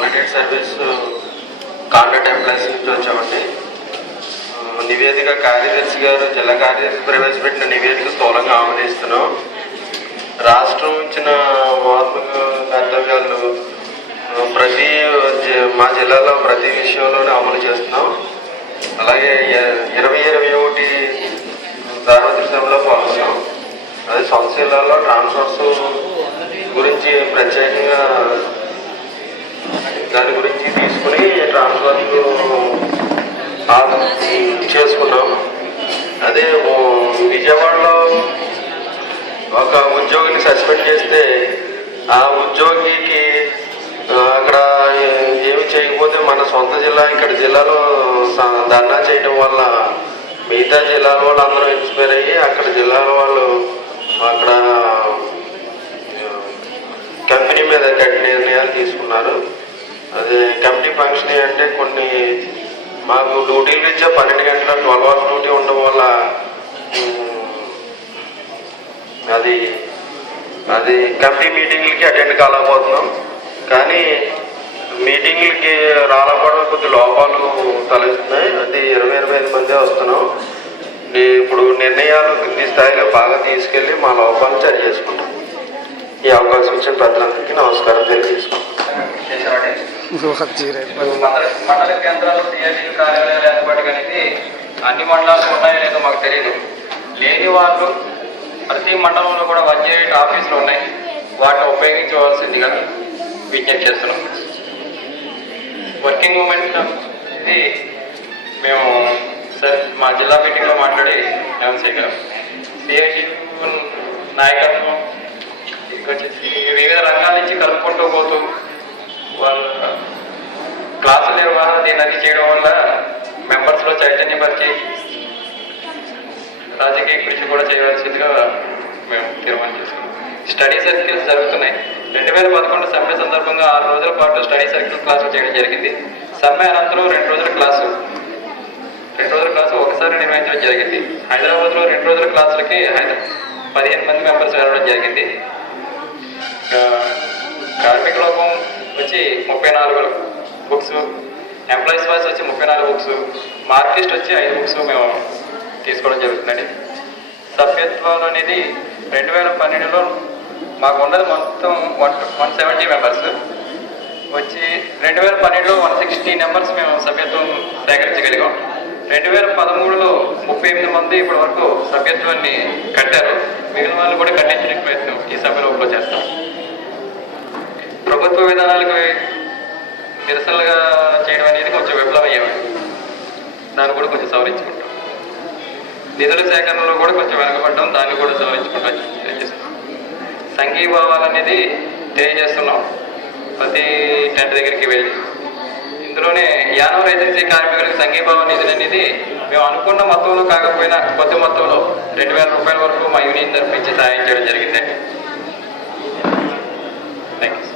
Contracted service contract employees నుంచి వచ్చామండి. నివేదిక కార్యదర్శి గారు, జిల్లా కార్యదర్శి ప్రవేశపెట్టిన నివేదిక స్థూలంగా ఆమోదిస్తున్నాం. రాష్ట్రం ఇచ్చిన మౌలిక కర్తవ్యాలు మా జిల్లాలో ప్రతి విషయంలోనే అమలు చేస్తున్నాం. అలాగే 2021 సార్వత్రిక సభలో పాల్గొన్నాం. అదే సొంత జిల్లాలో ట్రాన్స్ఫర్స్ గురించి ప్రత్యేకంగా దాని గురించి తీసుకుని ట్రాన్స్ఫర్ చేసుకున్నాం. అదే విజయవాడలో ఒక ఉద్యోగిని సస్పెండ్ చేస్తే ఆ ఉద్యోగికి అక్కడ ఏమి చేయకపోతే మన సొంత జిల్లా ఇక్కడ జిల్లాలో ధర్నా చేయడం వల్ల మిగతా జిల్లాల వాళ్ళు అందరూ ఇన్స్పైర్ అయ్యి అక్కడ జిల్లాల వాళ్ళు అక్కడ కంపెనీ మీద గట్టి నిర్ణయాలు తీసుకున్నారు. అదే కమిటీ ఫంక్షన్ అంటే కొన్ని మాకు డ్యూటీలు ఇచ్చా 12 గంటల 12 అవర్స్ డ్యూటీ ఉండడం వల్ల అది కమిటీ మీటింగ్లకి అటెండ్ కాలేకపోతున్నాం. కానీ మీటింగ్లకి రాలేకపోవడం కొద్ది లోపాలు తలెత్తున్నాయి. అది 20-25 మందే వస్తున్నాం. ఇప్పుడు నిర్ణయాలు కింది స్థాయిలో బాగా తీసుకెళ్లి మా లోపాలను సరి చేసుకుంటాం. ఈ అవకాశం ఇచ్చిన ప్రజలందరికీ నమస్కారం తెలియజేసుకుంటాం. మండల కేంద్రాలు సిఐటి కార్యాలయాలు ఏర్పాటు అనేది అన్ని మండలాలు ఉన్నాయో లేదో మాకు తెలియదు. లేని వాళ్ళు ప్రతి మండలంలో కూడా పంచాయతీ ఆఫీసులు ఉన్నాయి. వాటిని ఉపయోగించవలసిందిగా విజ్ఞప్తి చేస్తున్నాం. వర్కింగ్ మూమెంట్ ఇది మేము మా జిల్లా మీటింగ్లో మాట్లాడి అనౌన్స్ చేయగలం. సిఐటి నాయకత్వం వివిధ రంగాల నుంచి కలుపుకుంటూ పోతూ వాళ్ళ క్లాసుల నిర్వహణ దీన్ని చేయడం వల్ల మెంబర్స్లో చైతన్యపరిచి రాజకీయ కృషి కూడా చేయవలసిందిగా మేము తీర్మానం చేసుకున్నాం. స్టడీ సర్కిల్స్ జరుగుతున్నాయి. 2011 సమ్మె సందర్భంగా 6 రోజుల పాటు స్టడీ సర్కిల్ క్లాసులు చేయడం జరిగింది. సమ్మె అనంతరం 2 రోజుల క్లాసు ఒకసారి నిర్వహించడం జరిగింది. హైదరాబాద్లో 2 రోజుల క్లాసులకి 15 మంది మెంబర్స్ వెళ్ళడం జరిగింది. కార్మిక లోకం వచ్చి 34 బుక్స్, ఎంప్లాయీస్ వాయిస్ వచ్చి 34 బుక్స్, మార్కిస్ట్ వచ్చి 5 బుక్స్ మేము తీసుకోవడం జరుగుతుందండి. సభ్యత్వం అనేది 2012లో మాకు ఉన్నది మొత్తం 170 మెంబర్స్ వచ్చి 2012లో 160 మెంబర్స్ మేము సభ్యత్వం సేకరించగలిగాం. 2013లో 38 మంది ఇప్పటి వరకు సభ్యత్వాన్ని కట్టారు. మిగిలిన వాళ్ళు కూడా కట్టించడానికి ప్రయత్నం ఈ సభలో చేస్తాం. ప్రభుత్వ విధానాలకు నిరసనలుగా చేయడం అనేది కొంచెం విఫలమయ్యామండి. దాన్ని కూడా కొంచెం సవరించుకుంటాం. నిధుల సేకరణలో కూడా కొంచెం వెనకబడ్డాం. దాన్ని కూడా సవరించుకుంటాం. సంఘీభావాలు అనేది తెలియజేస్తున్నాం ప్రతి టెంట్ దగ్గరికి వెళ్ళి. ఇందులోనే యానవర్ ఏజెన్సీ కార్మికులకు సంఘీభావ నిధులు అనేది మేము అనుకున్న మొత్తంలో కాకపోయినా కొద్ది మొత్తంలో 2000 రూపాయల వరకు మా యూనియన్ తరఫు నుంచి సాయం చేయడం జరిగిందండి. Thank you.